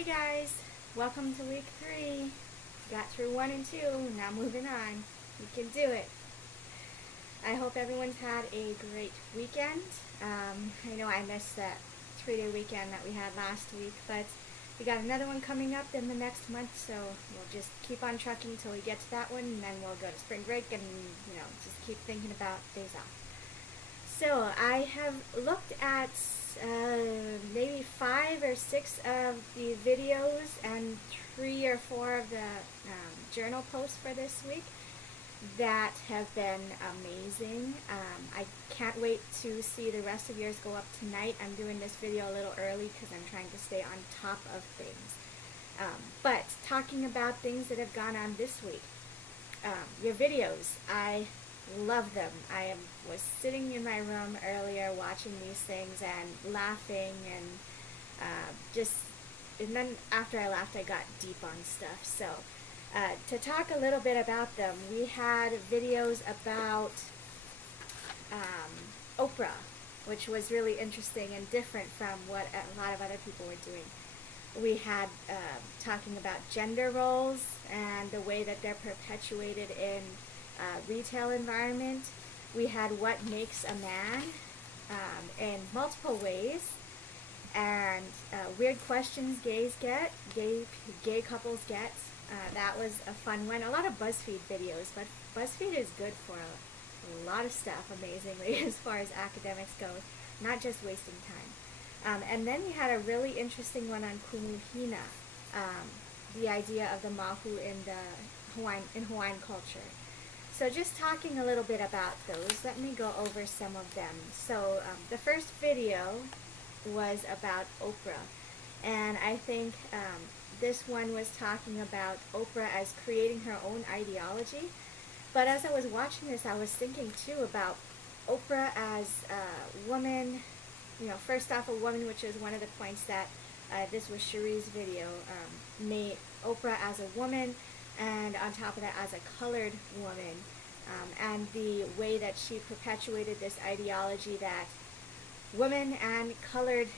Hey guys, welcome to week 3. Got through 1 and 2, now moving on. We can do it. I hope everyone's had a great weekend. I know I missed that 3-day weekend that we had last week, but we got another one coming up in the next month, so we'll just keep on trucking until we get to that one, and then we'll go to spring break and, just keep thinking about days off. So I have looked at maybe 5 or 6 of the videos and 3 or 4 of the journal posts for this week that have been amazing. I can't wait to see the rest of yours go up tonight. I'm doing this video a little early because I'm trying to stay on top of things. But talking about things that have gone on this week, your videos, I love them. Was sitting in my room earlier watching these things and laughing and then after I laughed I got deep on stuff. So to talk a little bit about them, we had videos about Oprah, which was really interesting and different from what a lot of other people were doing. We had talking about gender roles and the way that they're perpetuated in retail environment. We had what makes a man in multiple ways, and weird questions gay couples get. That was a fun one. A lot of BuzzFeed videos, but BuzzFeed is good for a lot of stuff, amazingly, as far as academics go, not just wasting time. And then we had a really interesting one on Kumuhina, the idea of the mahu in Hawaiian culture. So just talking a little bit about those, let me go over some of them. So the first video was about Oprah, and I think this one was talking about Oprah as creating her own ideology. But as I was watching this, I was thinking too about Oprah as a woman, first off a woman, which is one of the points that this was Cherie's video, made Oprah as a woman, and on top of that as a colored woman, and the way that she perpetuated this ideology that women and colored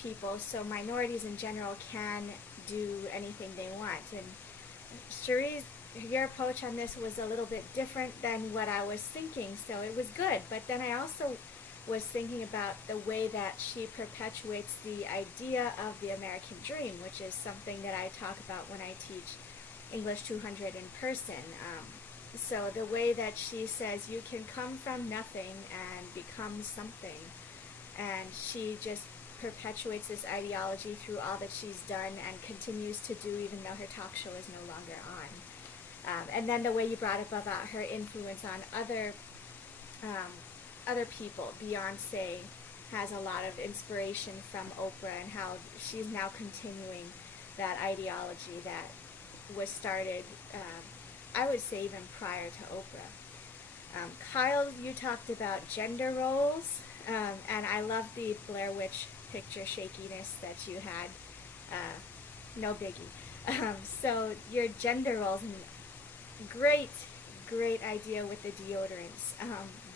people, so minorities in general, can do anything they want. And Cherie's, your approach on this was a little bit different than what I was thinking, so it was good. But then I also was thinking about the way that she perpetuates the idea of the American dream, which is something that I talk about when I teach English 200 in person. So the way that she says you can come from nothing and become something, and she just perpetuates this ideology through all that she's done and continues to do even though her talk show is no longer on. And then the way you brought up about her influence on other people. Beyonce has a lot of inspiration from Oprah, and how she's now continuing that ideology that was started, I would say, even prior to Oprah. Kyle, you talked about gender roles, and I love the Blair Witch picture shakiness that you had. No biggie. So your gender roles, great idea with the deodorants.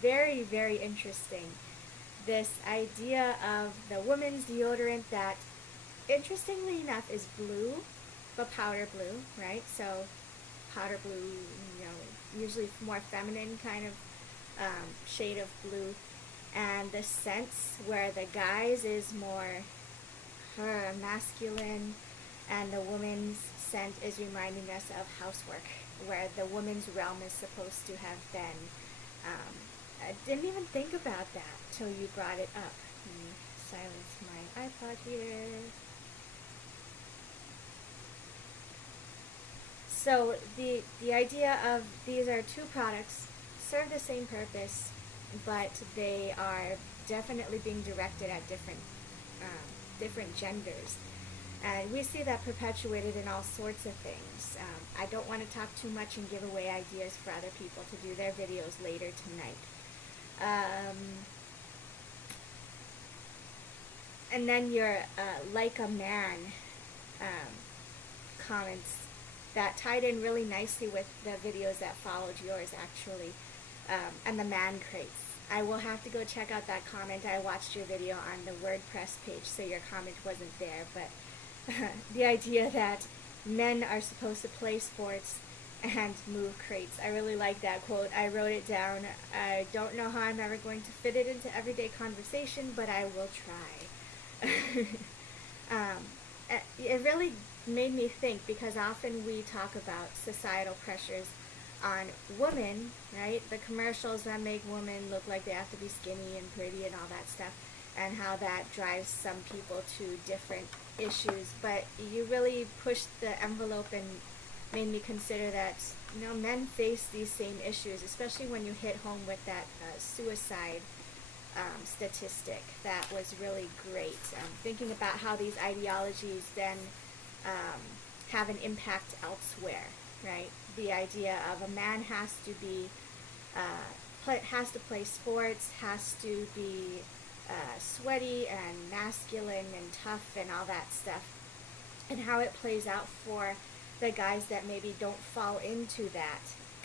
Very, very interesting. This idea of the women's deodorant that, interestingly enough, is blue, but powder blue, right? So powder blue, usually more feminine kind of shade of blue. And the scents where the guys is more masculine, and the woman's scent is reminding us of housework, where the woman's realm is supposed to have been. I didn't even think about that till you brought it up. Let me silence my iPod here. So the idea of these are 2 products, serve the same purpose, but they are definitely being directed at different genders. And we see that perpetuated in all sorts of things. I don't want to talk too much and give away ideas for other people to do their videos later tonight. And then your like a man comments that tied in really nicely with the videos that followed yours, actually, and the man crates. I will have to go check out that comment. I watched your video on the WordPress page, so your comment wasn't there, but the idea that men are supposed to play sports and move crates. I really like that quote. I wrote it down. I don't know how I'm ever going to fit it into everyday conversation, but I will try. um, it really made me think, because often we talk about societal pressures on women, right? The commercials that make women look like they have to be skinny and pretty and all that stuff, and how that drives some people to different issues. But you really pushed the envelope and made me consider that, men face these same issues, especially when you hit home with that suicide statistic. That was really great. Thinking about how these ideologies then have an impact elsewhere, right? The idea of a man has to be has to play sports, has to be sweaty and masculine and tough and all that stuff, and how it plays out for the guys that maybe don't fall into that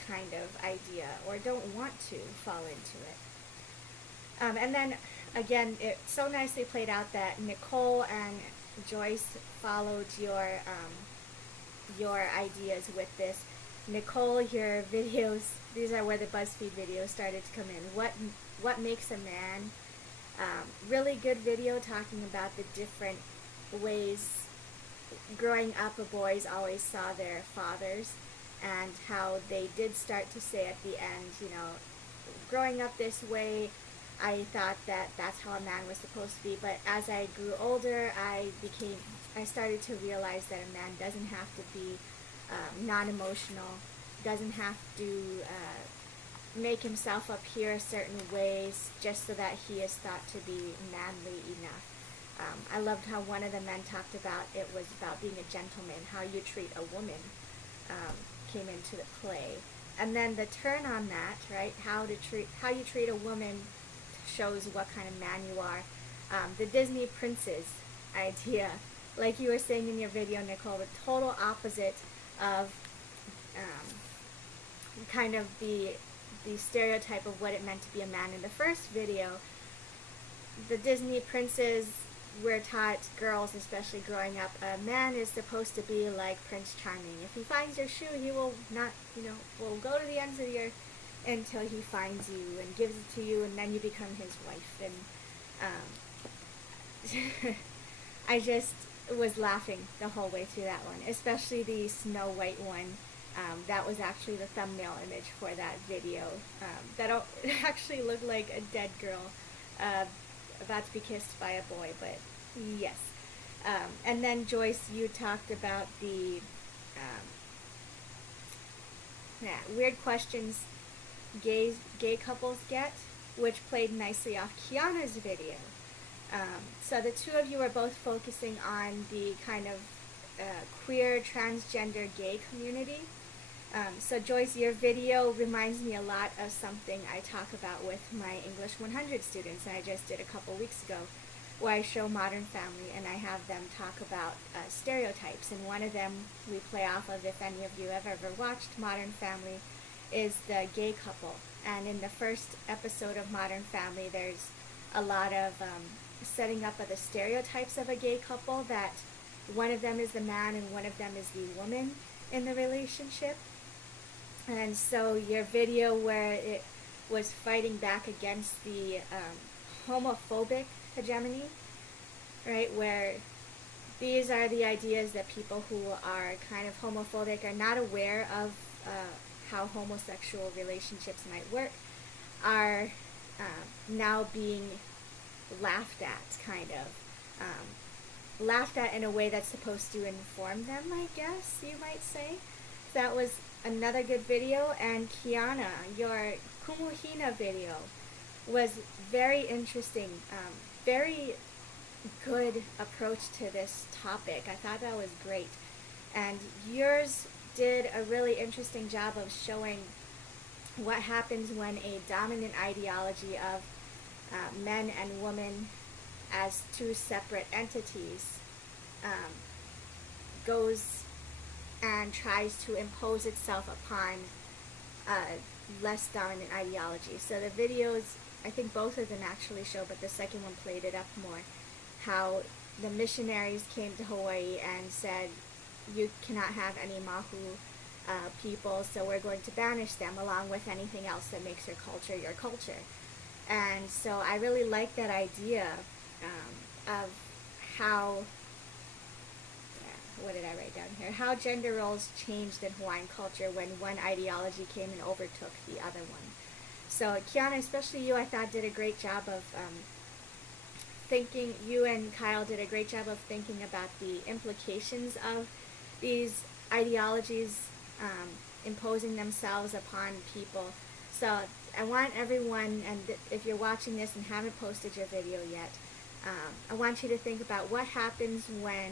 kind of idea or don't want to fall into it. And then again, it so nicely played out that Nicole and Joyce followed your ideas with this. Nicole, your videos, these are where the BuzzFeed videos started to come in. What makes a man? Really good video talking about the different ways growing up boys always saw their fathers, and how they did start to say at the end, growing up this way, I thought that that's how a man was supposed to be, but as I grew older, I started to realize that a man doesn't have to be non-emotional, doesn't have to make himself appear certain ways just so that he is thought to be manly enough. I loved how one of the men talked about it was about being a gentleman, how you treat a woman came into the play. And then the turn on that, right, how you treat a woman shows what kind of man you are. The Disney princess idea, like you were saying in your video, Nicole, the total opposite of kind of the stereotype of what it meant to be a man. In the first video, the Disney princes were taught, girls especially growing up, a man is supposed to be like Prince Charming. If he finds your shoe, he will not, will go to the ends of the earth until he finds you and gives it to you, and then you become his wife. And I just was laughing the whole way through that one, especially the Snow White one. That was actually the thumbnail image for that video. That actually looked like a dead girl about to be kissed by a boy, but yes. And then Joyce, you talked about the weird questions gay couples get, which played nicely off Kiana's video. So the two of you are both focusing on the kind of queer, transgender, gay community. So Joyce, your video reminds me a lot of something I talk about with my English 100 students, and I just did a couple weeks ago, where I show Modern Family and I have them talk about stereotypes. And one of them we play off of, if any of you have ever watched Modern Family, is the gay couple. And in the first episode of Modern Family, there's a lot of setting up of the stereotypes of a gay couple, that one of them is the man and one of them is the woman in the relationship. And so your video where it was fighting back against the homophobic hegemony, right, where these are the ideas that people who are kind of homophobic are not aware of how homosexual relationships might work, are now being laughed at, kind of. Laughed at in a way that's supposed to inform them, I guess you might say. That was another good video. And Kiana, your Kumuhina video was very interesting. Very good approach to this topic. I thought that was great. And yours did a really interesting job of showing what happens when a dominant ideology of men and women as two separate entities goes and tries to impose itself upon less dominant ideology. So the videos, I think both of them actually show, but the second one played it up more, how the missionaries came to Hawaii and said, you cannot have any Mahu people, so we're going to banish them along with anything else that makes your culture. And so I really like that idea of how, what did I write down here? How gender roles changed in Hawaiian culture when one ideology came and overtook the other one. So Kiana, especially you, I thought did a great job of thinking, you and Kyle did a great job of thinking about the implications of these ideologies imposing themselves upon people. So I want everyone, and if you're watching this and haven't posted your video yet, I want you to think about what happens when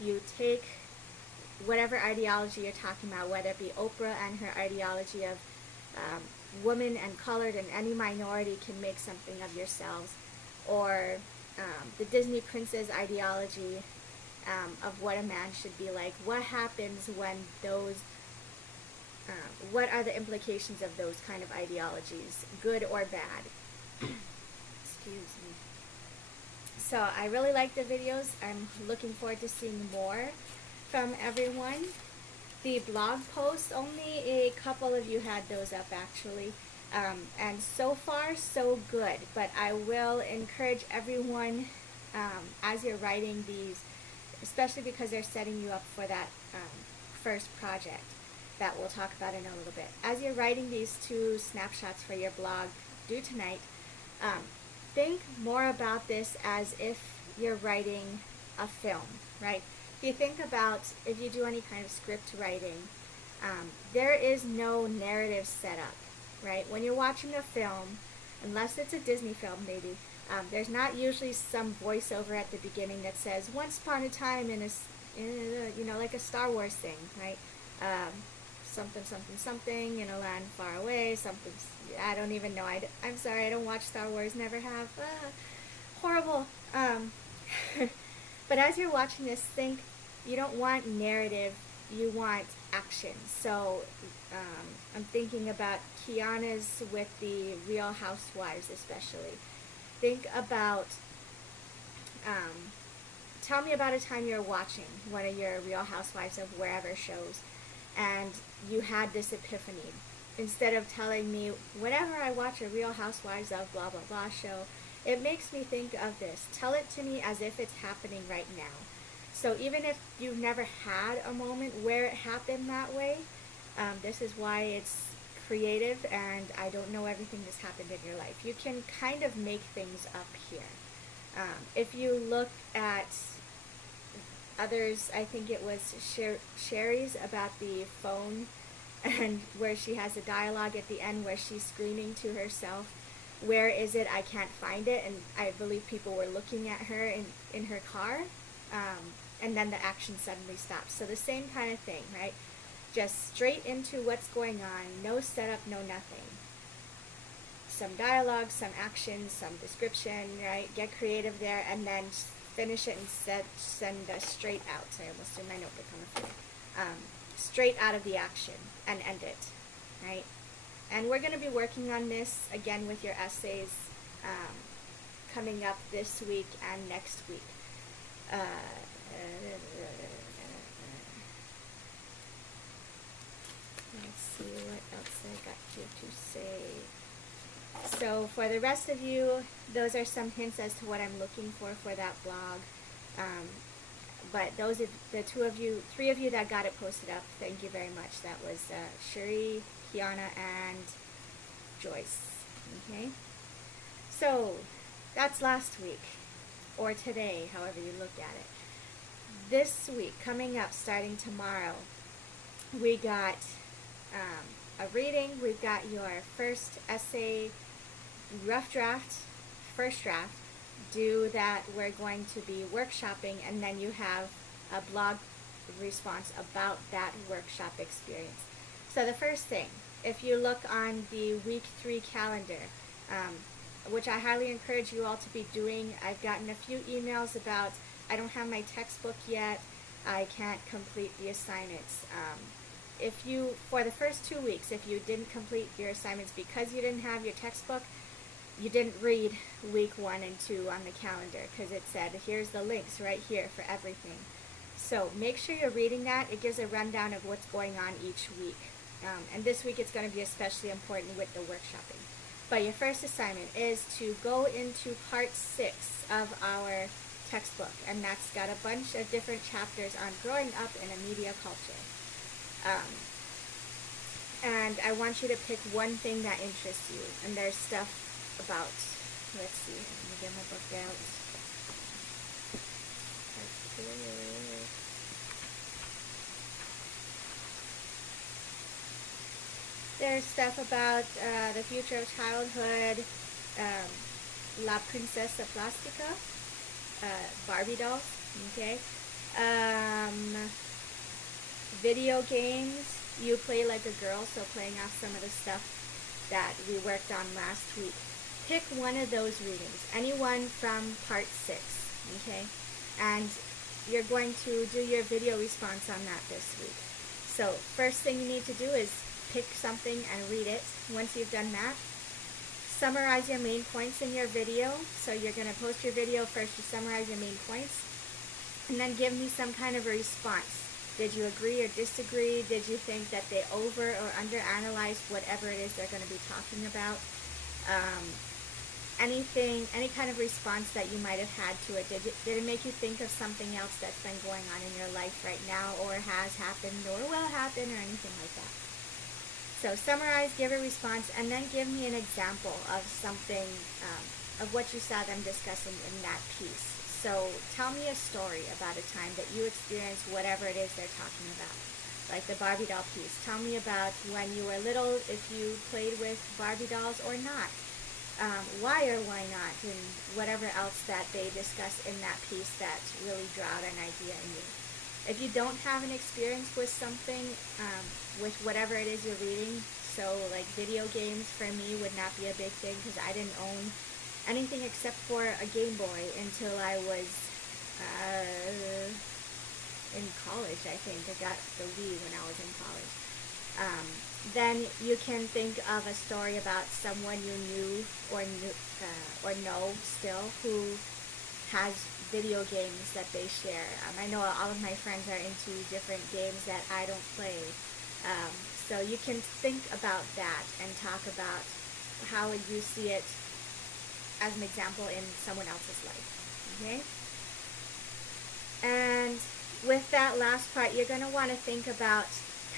you take whatever ideology you're talking about, whether it be Oprah and her ideology of women and colored and any minority can make something of yourselves, or the Disney princess ideology of what a man should be like. What happens when those, what are the implications of those kind of ideologies, good or bad? Excuse me. So I really like the videos. I'm looking forward to seeing more from everyone. The blog posts, only a couple of you had those up actually. And so far, so good. But I will encourage everyone, as you're writing these, especially because they're setting you up for that first project that we'll talk about in a little bit. As you're writing these 2 snapshots for your blog due tonight, think more about this as if you're writing a film, right? If you think about, if you do any kind of script writing, there is no narrative set up, right? When you're watching a film, unless it's a Disney film maybe, there's not usually some voiceover at the beginning that says, once upon a time in a, you know, like a Star Wars thing, right? Something, something, something, in a land far away, something, I don't even know, I'm sorry, I don't watch Star Wars, never have, horrible. But as you're watching this, think, you don't want narrative, you want action. So I'm thinking about Kiana's with the Real Housewives especially. Think about, tell me about a time you're watching one of your Real Housewives of wherever shows, and you had this epiphany. Instead of telling me, whenever I watch a Real Housewives of blah blah blah show, it makes me think of this. Tell it to me as if it's happening right now. So even if you've never had a moment where it happened that way, this is why it's creative, and I don't know everything that's happened in your life. You can kind of make things up here. If you look at others, I think it was Sherry's about the phone, and where she has a dialogue at the end where she's screaming to herself, where is it, I can't find it, and I believe people were looking at her in her car, and then the action suddenly stops. So the same kind of thing, right? Just straight into what's going on, no setup, no nothing. Some dialogue, some action, some description, right? Get creative there, and then finish it and send us straight out. So I almost threw my notebook on the floor. Straight out of the action and end it, right? And we're going to be working on this again with your essays coming up this week and next week. Let's see what else I got here to say. So for the rest of you, those are some hints as to what I'm looking for that blog. But those are the 3 of you that got it posted up. Thank you very much. That was Shuri, Kiana, and Joyce. Okay? So that's last week, or today, however you look at it. This week, coming up, starting tomorrow, we got a reading. We've got your first essay, rough draft, first draft, due that we're going to be workshopping, and then you have a blog response about that workshop experience. So the first thing, if you look on the week 3 calendar, which I highly encourage you all to be doing, I've gotten a few emails about, I don't have my textbook yet, I can't complete the assignments. If you, for the first 2 weeks, if you didn't complete your assignments because you didn't have your textbook, you didn't read week 1 and 2 on the calendar because it said here's the links right here for everything. So make sure you're reading that. It gives a rundown of what's going on each week. And this week it's going to be especially important with the workshopping. But your first assignment is to go into part 6 of our textbook, and that's got a bunch of different chapters on growing up in a media culture. And I want you to pick one thing that interests you. And there's stuff about, let's see, let me get my book out. There's stuff about the future of childhood, La Princesa Plástica, Barbie dolls, okay? Video games, you play like a girl, so playing off some of the stuff that we worked on last week. Pick one of those readings, anyone from part 6, okay? And you're going to do your video response on that this week. So first thing you need to do is pick something and read it. Once you've done that, summarize your main points in your video. So you're going to post your video first, you summarize your main points, and then give me some kind of a response. Did you agree or disagree? Did you think that they over or under analyzed whatever it is they're going to be talking about? Any kind of response that you might have had to it. Did it make you think of something else that's been going on in your life right now, or has happened, or will happen, or anything like that? So summarize, give a response, and then give me an example of something, of what you saw them discussing in that piece. So tell me a story about a time that you experienced whatever it is they're talking about. Like the Barbie doll piece. Tell me about when you were little, if you played with Barbie dolls or not. Why or why not, and whatever else that they discuss in that piece that really draw out an idea in you. If you don't have an experience with something, with whatever it is you're reading, so like video games for me would not be a big thing because I didn't own anything except for a Game Boy until I was in college, I think. I got the Wii when I was in college. Then you can think of a story about someone you knew or know still who has video games that they share. I know all of my friends are into different games that I don't play. So you can think about that and talk about how would you see it as an example in someone else's life. Okay? And with that last part, you're going to want to think about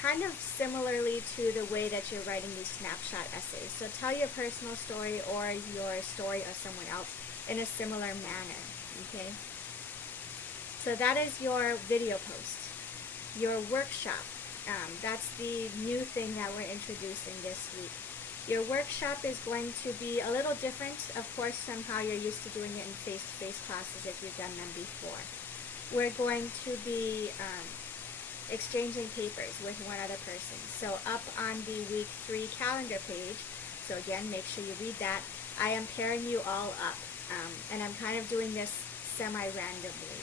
kind of similarly to the way that you're writing these snapshot essays. So tell your personal story or your story of someone else in a similar manner. Okay? So that is your video post. Your workshop. That's the new thing that we're introducing this week. Your workshop is going to be a little different, of course, somehow you're used to doing it in face-to-face classes if you've done them before. We're going to be exchanging papers with one other person. So up on the week 3 calendar page, so again, make sure you read that, I am pairing you all up. And I'm kind of doing this semi-randomly.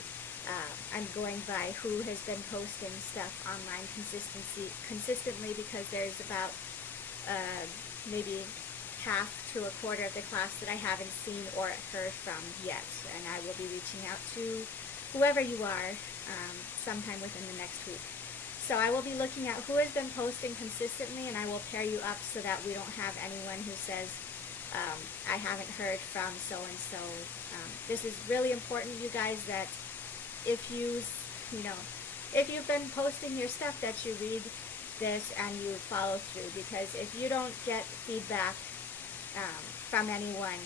I'm going by who has been posting stuff online consistently because there's about maybe half to a quarter of the class that I haven't seen or heard from yet, and I will be reaching out to whoever you are sometime within the next week. So I will be looking at who has been posting consistently, and I will pair you up so that we don't have anyone who says I haven't heard from so-and-so. This is really important, you guys, that if if you've been posting your stuff, that you read this and you follow through, because if you don't get feedback from anyone,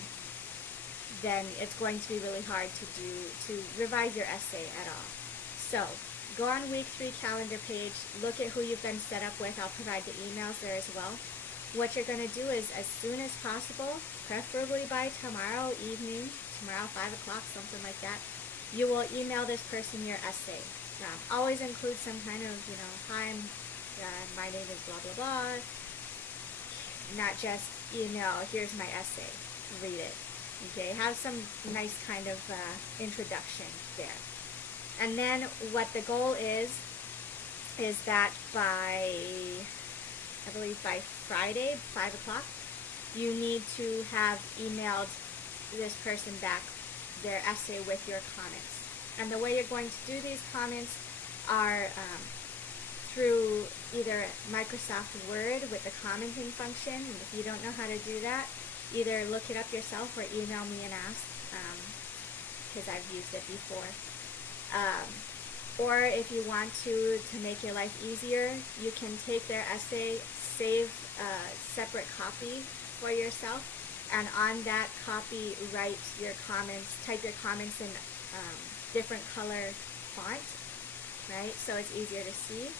then it's going to be really hard to revise your essay at all. So go on week 3 calendar page, look at who you've been set up with. I'll provide the emails there as well. What you're going to do is, as soon as possible, preferably by tomorrow evening, tomorrow 5 o'clock, something like that, you will email this person your essay. Always include some kind of, hi, my name is blah, blah, blah. Not just, here's my essay. Read it. Okay, have some nice kind of introduction there. And then what the goal is that by Friday, 5 o'clock, you need to have emailed this person back their essay with your comments. And the way you're going to do these comments are through either Microsoft Word with the commenting function. And if you don't know how to do that, either look it up yourself or email me and ask, because I've used it before. Or if you want to make your life easier, you can take their essay, save a separate copy for yourself, and on that copy write your comments, type your comments in different color font, right? So it's easier to see.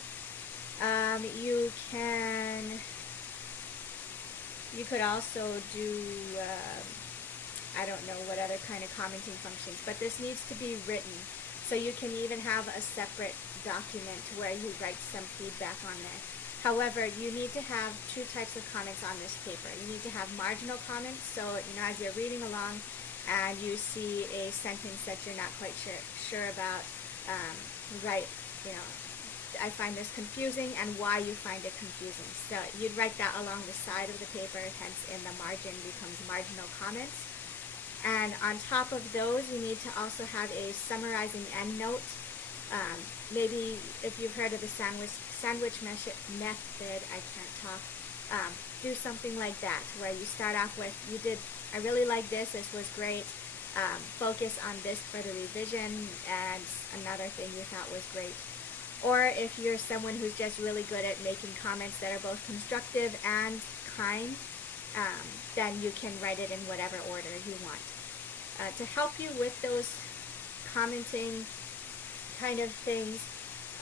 You could also do, I don't know what other kind of commenting functions, but this needs to be written. So you can even have a separate document where you write some feedback on there. However, you need to have two types of comments on this paper. You need to have marginal comments, so as you're reading along and you see a sentence that you're not quite sure about, I find this confusing, and why you find it confusing. So you'd write that along the side of the paper, hence in the margin becomes marginal comments. And on top of those, you need to also have a summarizing endnote. Maybe if you've heard of the sandwich method, I can't talk, do something like that, where you start off with, I really like this was great, focus on this for the revision, and another thing you thought was great. Or if you're someone who's just really good at making comments that are both constructive and kind, then you can write it in whatever order you want. To help you with those commenting kind of things,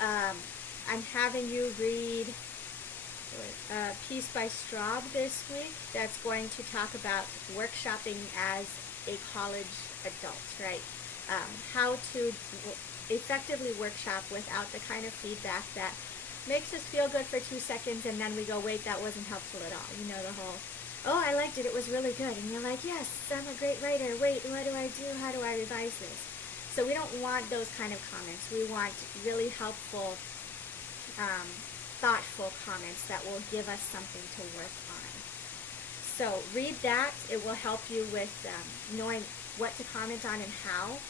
I'm having you read a piece by Straub this week that's going to talk about workshopping as a college adult, right? How to effectively workshop without the kind of feedback that makes us feel good for 2 seconds and then we go, wait, that wasn't helpful at all. You know, the whole, oh, I liked it, it was really good. And you're like, yes, I'm a great writer. Wait, what do I do? How do I revise this? So we don't want those kind of comments. We want really helpful, thoughtful comments that will give us something to work on. So read that. It will help you with knowing what to comment on and how.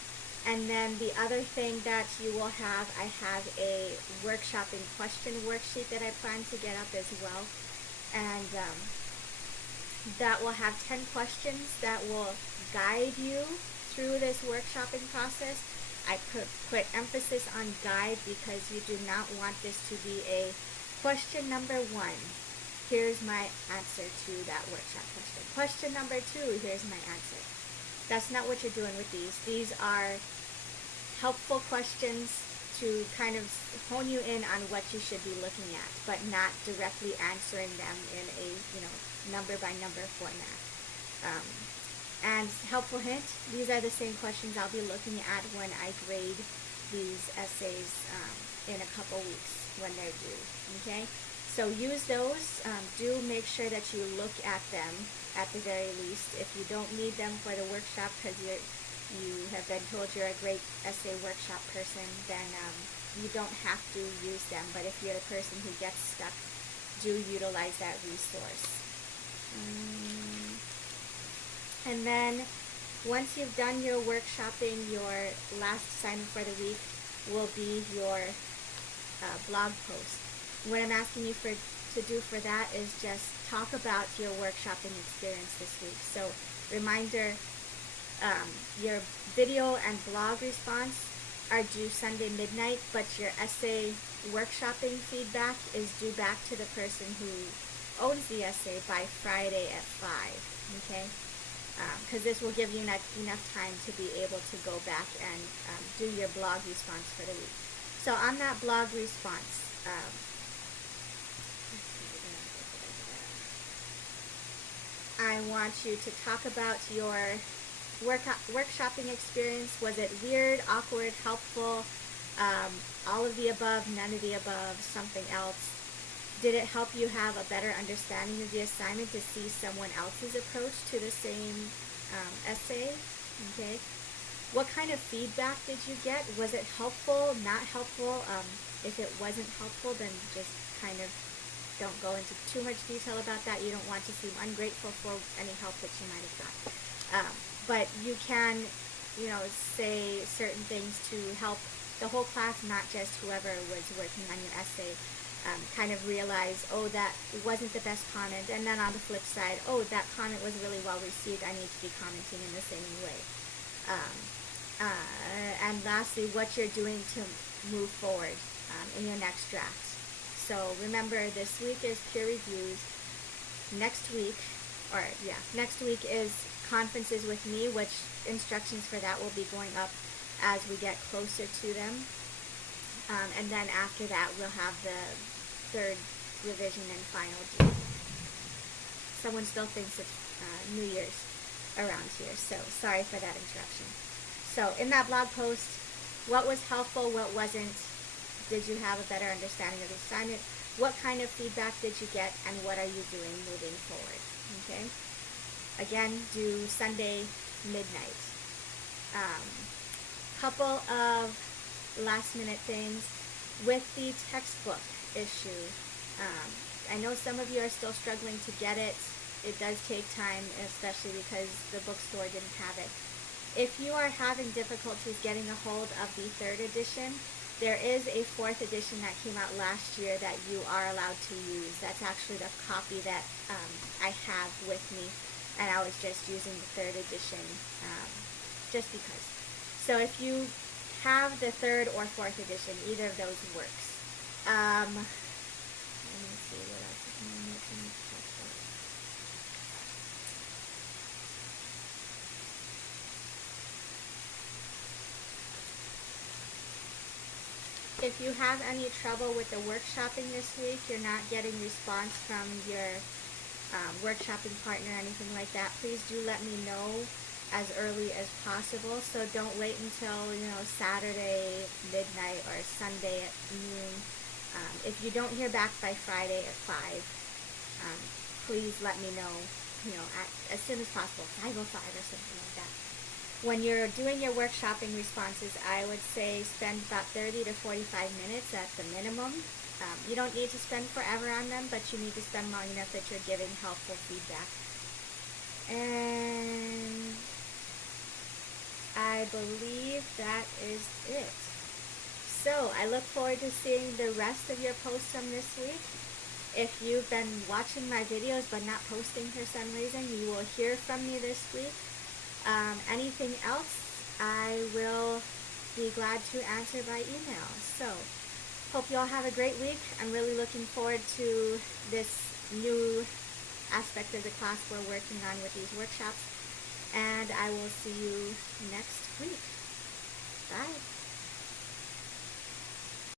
And then the other thing that you will have, I have a workshopping question worksheet that I plan to get up as well. And that will have 10 questions that will guide you through this workshopping process. I put emphasis on guide because you do not want this to be a question number 1. Here's my answer to that workshop question. Question number 2, here's my answer. That's not what you're doing with these. These are helpful questions to kind of hone you in on what you should be looking at, but not directly answering them in a number by number format. And helpful hint, these are the same questions I'll be looking at when I grade these essays in a couple weeks when they're due. Okay, so use those. Do make sure that you look at them at the very least. If you don't need them for the workshop because you have been told you're a great essay workshop person, then you don't have to use them. But if you're a person who gets stuck, do utilize that resource. And then once you've done your workshopping, your last assignment for the week will be your blog post. What I'm asking you to do for that is just talk about your workshopping experience this week. So reminder, your video and blog response are due Sunday midnight, but your essay workshopping feedback is due back to the person who owns the essay by Friday at 5, okay? Because this will give you enough time to be able to go back and do your blog response for the week. So on that blog response, I want you to talk about your workshopping experience. Was it weird, awkward, helpful, all of the above, none of the above, something else? Did it help you have a better understanding of the assignment to see someone else's approach to the same essay? Okay. What kind of feedback did you get? Was it helpful, not helpful? If it wasn't helpful, then just kind of don't go into too much detail about that. You don't want to seem ungrateful for any help that you might have got. But you can, say certain things to help the whole class, not just whoever was working on your essay, kind of realize, oh, that wasn't the best comment. And then on the flip side, oh, that comment was really well received. I need to be commenting in the same way. Um, and lastly, what you're doing to move forward in your next draft. So remember, this week is peer reviews. Next week is conferences with me, which instructions for that will be going up as we get closer to them. And then after that, we'll have the third revision and final due. Someone still thinks it's New Year's around here, so sorry for that interruption. So in that blog post, what was helpful, what wasn't? Did you have a better understanding of the assignment? What kind of feedback did you get, and what are you doing moving forward? Okay. Again, due Sunday midnight. Couple of last minute things with the textbook issue. I know some of you are still struggling to get it. It does take time, especially because the bookstore didn't have it. If you are having difficulties getting a hold of the third edition, there is a fourth edition that came out last year that you are allowed to use. That's actually the copy that I have with me, and I was just using the third edition just because. So if you have the third or fourth edition, either of those works. Let me see what else is in the notes in this textbook. If you have any trouble with the workshopping this week, you're not getting response from your workshopping partner or anything like that, please do let me know as early as possible. So don't wait until Saturday midnight or Sunday at noon. If you don't hear back by Friday at 5, please let me know, as soon as possible, 5:05 or something like that. When you're doing your workshopping responses, I would say spend about 30 to 45 minutes at the minimum. You don't need to spend forever on them, but you need to spend long enough that you're giving helpful feedback. And I believe that is it. So I look forward to seeing the rest of your posts from this week. If you've been watching my videos but not posting for some reason, you will hear from me this week. Anything else, I will be glad to answer by email. So, hope you all have a great week. I'm really looking forward to this new aspect of the class we're working on with these workshops. And I will see you next week. Bye.